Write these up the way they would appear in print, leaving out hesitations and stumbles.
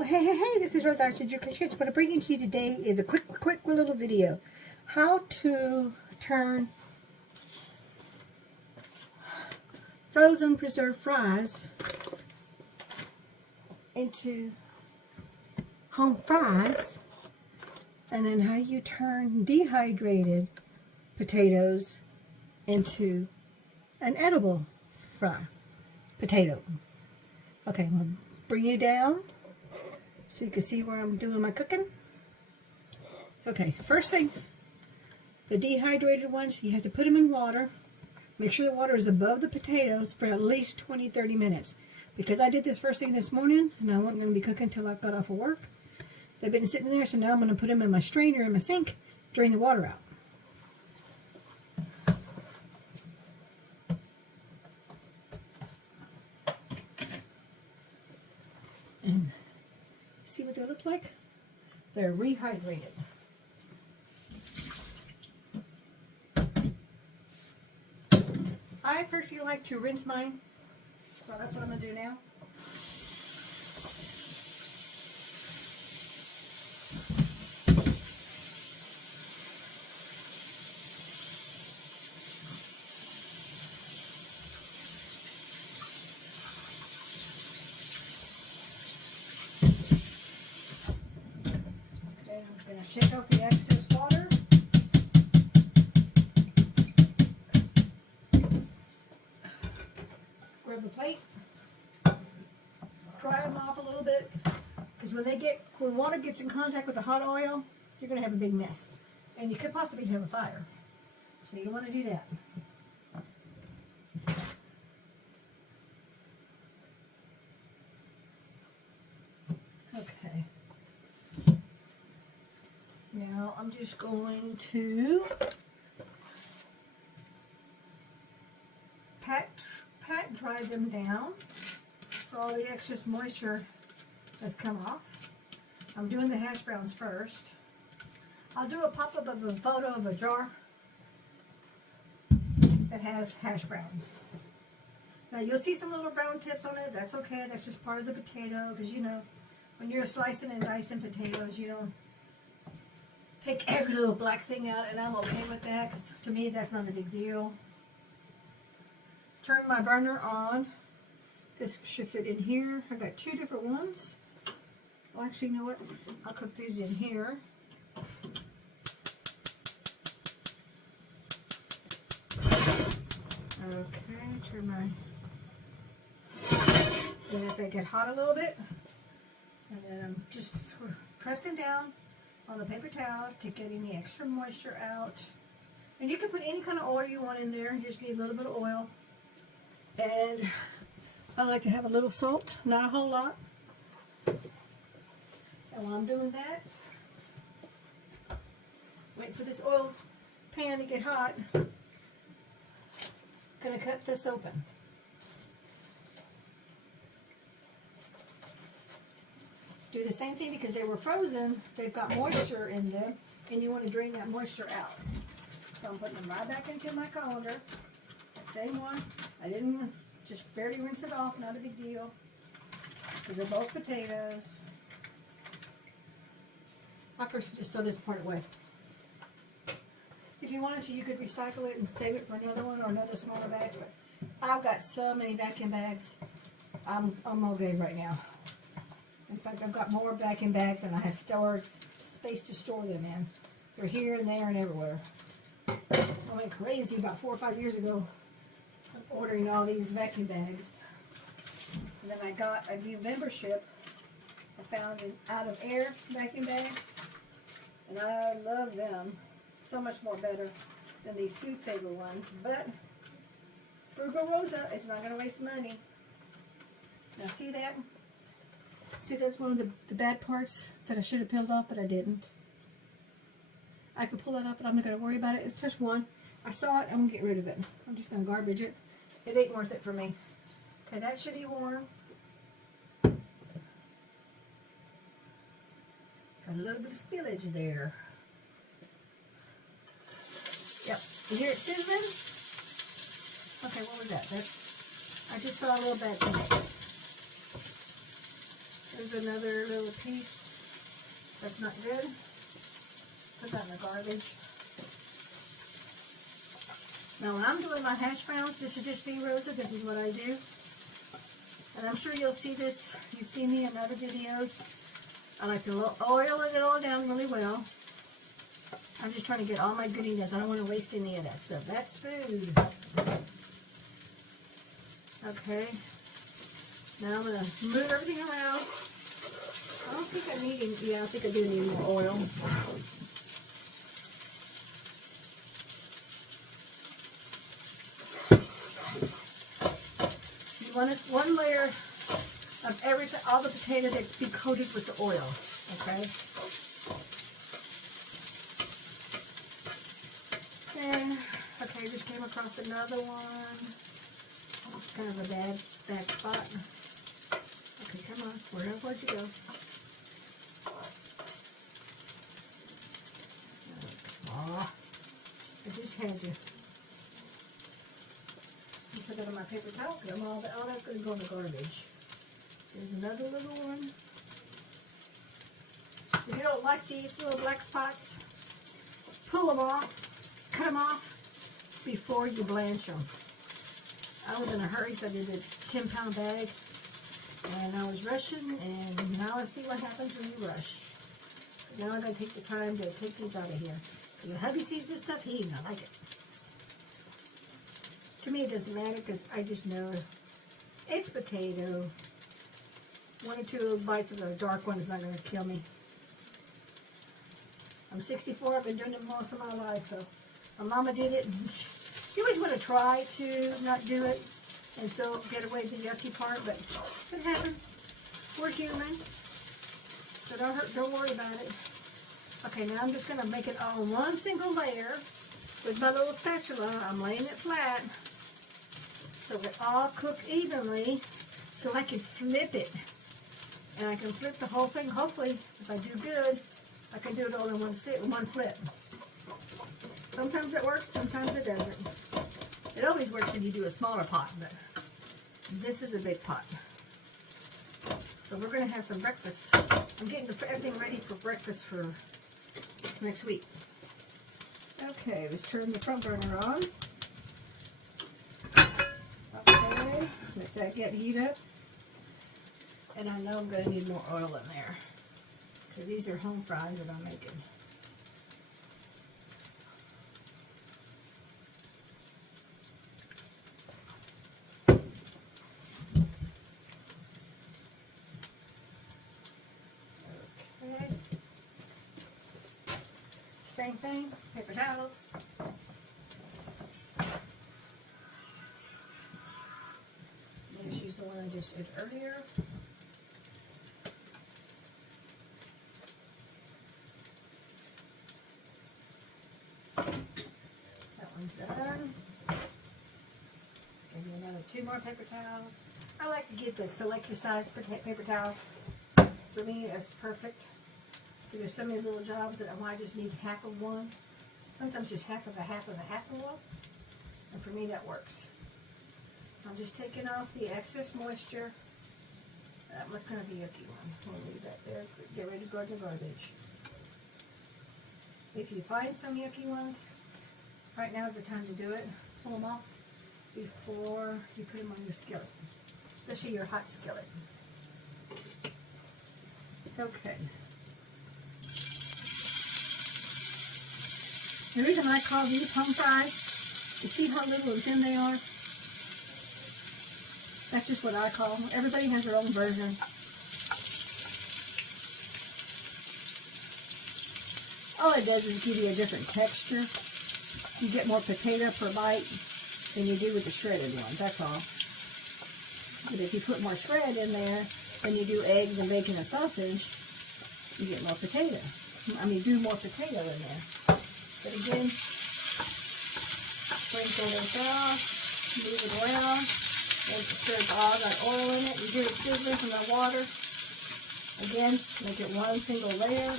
Well, hey, this is Rosa, rcgkreations. What I'm bringing to you today is a quick little video. How to turn frozen preserved fries into home fries, and then how you turn dehydrated potatoes into an edible potato. Okay, I'm going to bring you down so you can see where I'm doing my cooking. Okay, first thing, the dehydrated ones, you have to put them in water. Make sure the water is above the potatoes for at least 20-30 minutes. Because I did this first thing this morning, and I wasn't going to be cooking until I got off of work. They've been sitting there, so now I'm going to put them in my strainer in my sink, drain the water out. And see what they look like? They're rehydrated. I personally like to rinse mine, so that's what I'm going to do now. Okay, I'm going to shake out the excess water. Grab the plate, dry them off a little bit, because when water gets in contact with the hot oil, you're going to have a big mess, and you could possibly have a fire. So you don't want to do that. Okay. Now I'm just going to pat dry them down so all the excess moisture has come off. I'm doing the hash browns first. I'll do a pop-up of a photo of a jar that has hash browns. Now you'll see some little brown tips on it. That's okay. That's just part of the potato, because you know when you're slicing and dicing potatoes, you don't take every little black thing out, and I'm okay with that, because to me that's not a big deal. Turn my burner on. This should fit in here. I got two different ones. Well, actually, you know what? I'll cook these in here. Okay, turn my... Then if they get hot a little bit, and then I'm just pressing down on the paper towel to get any extra moisture out. And you can put any kind of oil you want in there. You just need a little bit of oil. And I like to have a little salt, not a whole lot. And while I'm doing that, wait for this oil pan to get hot. Gonna cut this open. Do the same thing, because they were frozen, they've got moisture in them, and you want to drain that moisture out. So I'm putting them right back into my colander. Same one. I didn't, just barely rinse it off, not a big deal, because they're both potatoes. I personally just throw this part away. If you wanted to, you could recycle it and save it for another one or another smaller batch, but I've got so many vacuum bags, I'm okay right now. In fact, I've got more vacuum bags than I have space to store them in. They're here and there and everywhere. I went crazy about 4 or 5 years ago ordering all these vacuum bags. And then I got a new membership. I found an out of air vacuum bags, and I love them. So much more better than these food saver ones. But Frugal Rosa is not going to waste money. Now see that? See, that's one of the bad parts that I should have peeled off, but I didn't. I could pull that up, but I'm not going to worry about it. It's just one. I saw it. I'm going to get rid of it. I'm just going to garbage it. It ain't worth it for me. Okay, that should be warm. Got a little bit of spillage there. Yep. You hear it sizzling? Okay, what was that? I just saw a little bad thing. There's another little piece that's not good. Put that in the garbage. Now when I'm doing my hash browns, this is just me, Rosa. This is what I do. And I'm sure you'll see this. You've seen me in other videos. I like to oil it all down really well. I'm just trying to get all my goodiness. I don't want to waste any of that stuff. That's food. Okay. Now I'm going to move everything around. I don't think I need any. Yeah, I think I do need more oil. You want one layer of everything, all the potato to be coated with the oil. Okay. And okay, just came across another one. It's kind of a bad spot. Okay, come on. Where'd you go? Aw, I just had you. I put it on my paper towel because all that's going to go in the garbage. There's another little one. If you don't like these little black spots, pull them off, cut them off before you blanch them. I was in a hurry, so I did a 10-pound bag, and I was rushing, and now I see what happens when you rush. Now I'm going to take the time to take these out of here. When hubby sees this stuff, he's not like it. To me, it doesn't matter because I just know it's potato. 1 or 2 bites of the dark one is not going to kill me. I'm 64. I've been doing it most of my life, so my mama did it. You always want to try to not do it and still get away with the yucky part, but it happens. We're human, so don't worry about it. Okay, now I'm just going to make it all one single layer with my little spatula. I'm laying it flat so it all cook evenly, so I can flip it. And I can flip the whole thing. Hopefully, if I do good, I can do it all in one flip. Sometimes it works, sometimes it doesn't. It always works when you do a smaller pot, but this is a big pot. So we're going to have some breakfast. I'm getting everything ready for breakfast for next week. Okay, let's turn the front burner on. Okay, let that get heat up. And I know I'm going to need more oil in there. Because these are home fries that I'm making. Okay. Same thing, paper towels. Let's use the one I just did earlier. That one's done. Maybe another 2 more paper towels. I like to get this, select your size paper towels. For me, that's perfect. There's so many little jobs that I just need half of one. Sometimes just half of a half of a half of one. And for me, that works. I'm just taking off the excess moisture. That one's going to be a yucky one. We'll leave that there. Get ready to go to the garbage. If you find some yucky ones, right now is the time to do it. Pull them off before you put them on your skillet, especially your hot skillet. Okay. The reason I call these home fries, you see how little and thin they are? That's just what I call them. Everybody has their own version. All it does is give you a different texture. You get more potato per bite than you do with the shredded ones, that's all. But if you put more shred in there than you do eggs and bacon and sausage, you get more potato. I mean, do more potato in there. But again, sprinkle this off, move it around, make sure it's all got oil in it. You hear it sizzling from the water. Again, make it one single layer.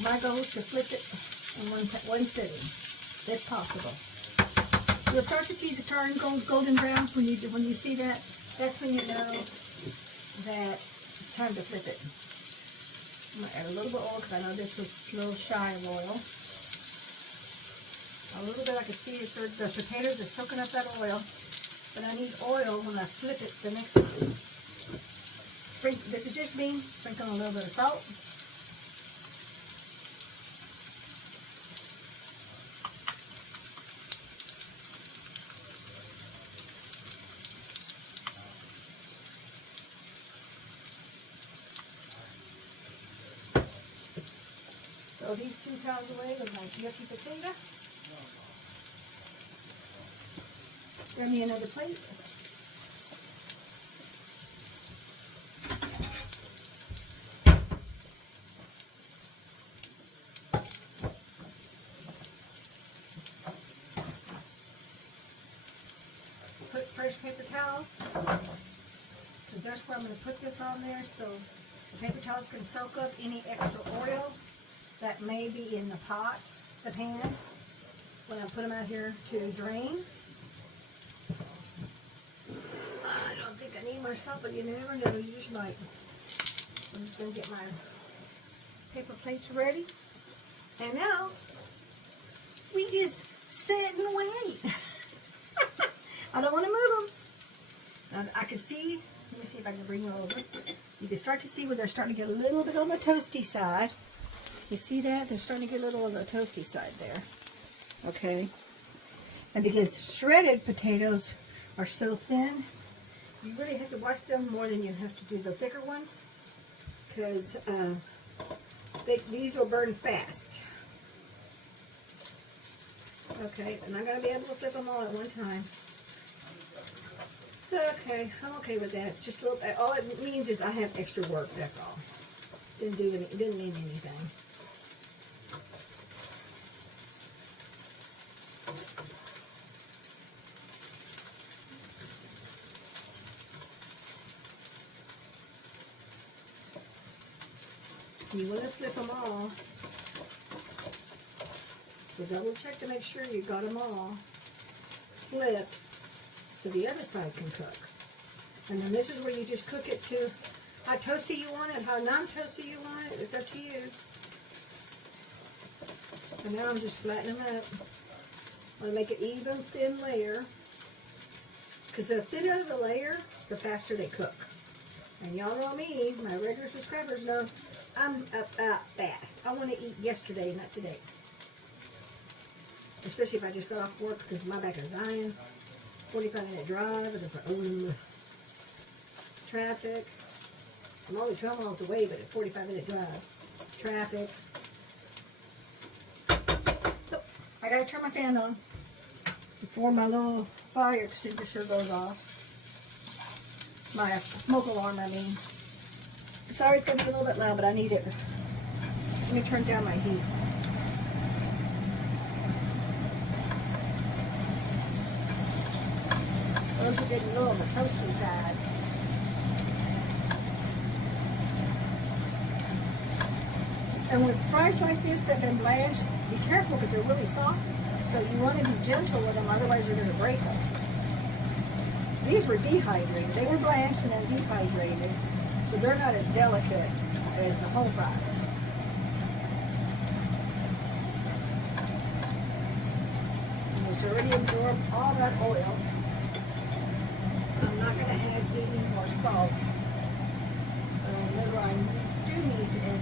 My goal is to flip it in one sitting, if possible. You'll start to see the turn golden brown when you see that. That's when you know that it's time to flip it. I'm going to add a little bit of oil because I know this was a little shy of oil. A little bit, I can see the potatoes are soaking up that oil, but I need oil when I flip it the next time. This is just me sprinkling a little bit of salt. Throw these 2 towels away with my yucky potato. Grab me another plate. Put fresh paper towels, because that's where I'm going to put this on there, so the paper towels can soak up any extra oil that may be in the pot, the pan, when I put them out here to drain. I don't think I need more salt, but you never know, you just might. I'm just going to get my paper plates ready. And now, we just sit and wait. I don't want to move them. Now, I can see, let me see if I can bring you over. You can start to see where they're starting to get a little bit on the toasty side. You see that? They're starting to get a little on the toasty side there. Okay. And because shredded potatoes are so thin, you really have to watch them more than you have to do the thicker ones. Because these will burn fast. Okay, I'm not going to be able to flip them all at one time. Okay, I'm okay with that. Just a little, all it means is I have extra work, that's all. Didn't mean anything. You want to flip them all. So double check to make sure you got them all flipped so the other side can cook. And then this is where you just cook it to how toasty you want it, how non-toasty you want it. It's up to you. So now I'm just flattening them up. I want to make an even, thin layer. Because the thinner the layer, the faster they cook. And y'all know me, my regular subscribers know, I'm about fast. I want to eat yesterday, not today. Especially if I just got off work because my back is dying. 45-minute drive, it's like, traffic. I'm only 12 miles away, but a 45-minute drive. Traffic. So, I gotta turn my fan on before my little fire extinguisher goes off. My smoke alarm, I mean. Sorry, it's gonna be a little bit loud, but I need it. Let me turn down my heat. Those are getting a little on the toasty side. And with fries like this that have been blanched, be careful because they're really soft. So you want to be gentle with them, otherwise you're going to break them. These were dehydrated. They were blanched and then dehydrated. So they're not as delicate as the home fries. And it's already absorbed all that oil. I'm not going to add any more salt. Whenever I do need to add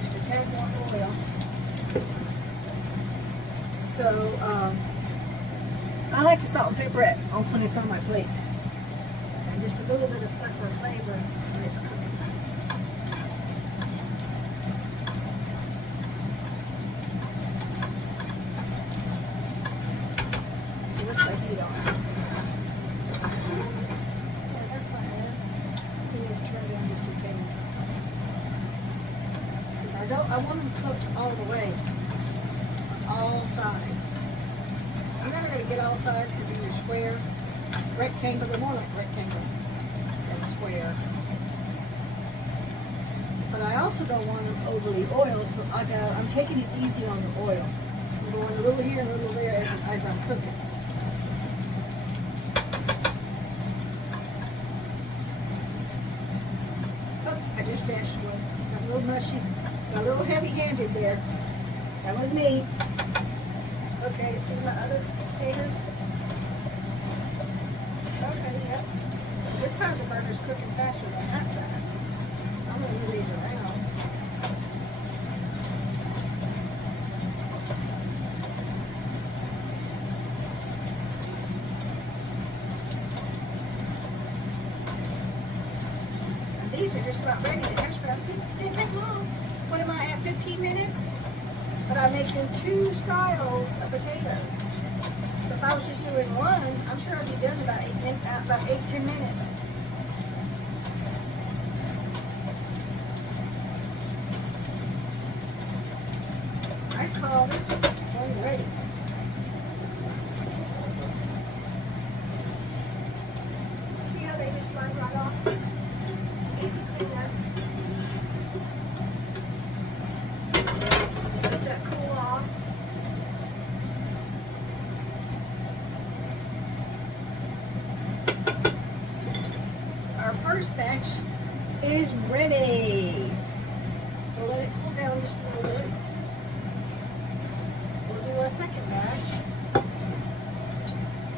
just a tad more oil. So, I like to salt and pepper it when it's on my plate. And just a little bit of pepper flavor when it's cooking. So what's my heat on? I want them cooked all the way, on all sides. I'm never going to get all sides because these are square, rectangle. They're more like rectangles than square. But I also don't want them overly oiled, so I'm taking it easy on the oil. I'm going a little here and a little there as I'm cooking. finished vegetable. Got a little mushy, got a little heavy-handed there. That was me. Okay, see my other potatoes? Okay, yep. This side of the burner's cooking faster than that side. So I'm going to move these around. And these are just about ready to hash browns. See, didn't take long. What am I at, 15 minutes? But I'm making 2 styles of potatoes. So if I was just doing one, I'm sure I'd be done about 8-10 minutes. I call this one ready. See how they just slide right off? Easy cleanup. Let that cool off. Our first batch is ready. We'll let it cool down just a little bit. We'll do our second batch.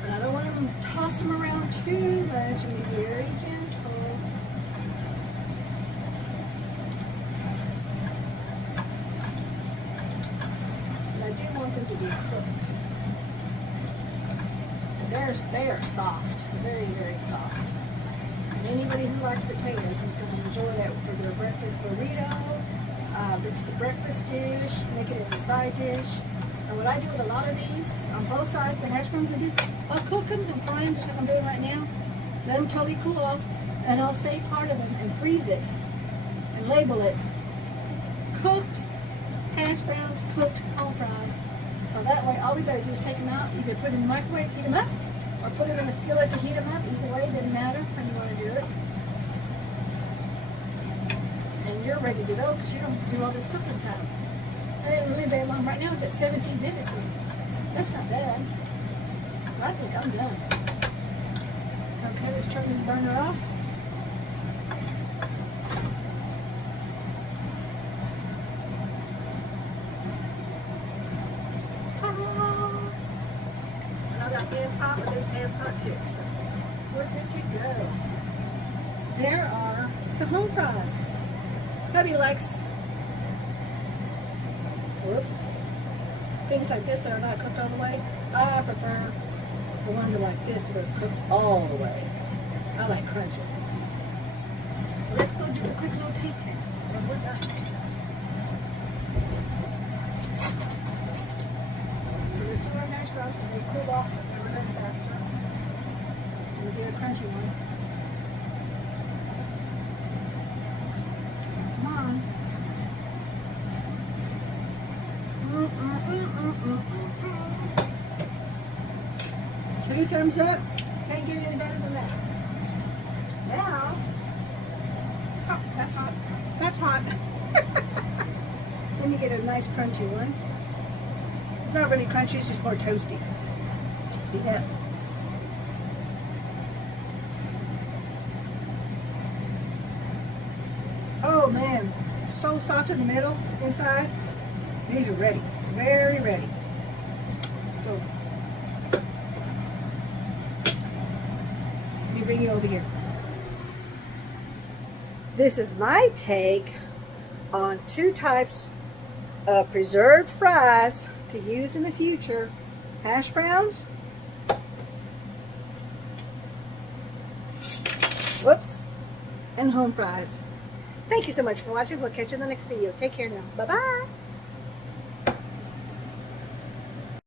But I don't want to toss them around too much and be very gentle. And I do want them to be cooked. They are soft, very, very soft. And anybody who likes potatoes is going to enjoy that for their breakfast burrito. It's the breakfast dish, make it as a side dish. And what I do with a lot of these, on both sides, the hash browns of this, I'll cook them and fry them just like I'm doing right now. Let them totally cool off, and I'll save part of them and freeze it and label it cooked hash browns, cooked home fries. So that way, all we gotta do is take them out, either put it in the microwave, heat them up, or put it in a skillet to heat them up. Either way, it doesn't matter how you want to do it. And you're ready to go because you don't do all this cooking time. I didn't really very long. Right now it's at 17 minutes. That's not bad. I think I'm done. Okay, let's turn this burner off. That pan's hot, but this pan's hot too, so we're good to go. There are the home fries. Hubby likes, things like this that are not cooked all the way. I prefer the ones that are like this that are cooked all the way. I like crunchy. So let's go do a quick little taste test, and we're done. So let's do our hash browns because they cooled off. Faster. We'll get a crunchy one. Come on. 2 thumbs up. Can't get any better than that. Now, oh, that's hot. That's hot. Let me get a nice crunchy one. It's not really crunchy, it's just more toasty. See that? Oh man, so soft in the middle, inside. These are ready, very ready. So, let me bring you over here. This is my take on 2 types of preserved fries to use in the future. Hash browns. And home fries. Thank you so much for watching. We'll catch you in the next video. Take care now. Bye-bye.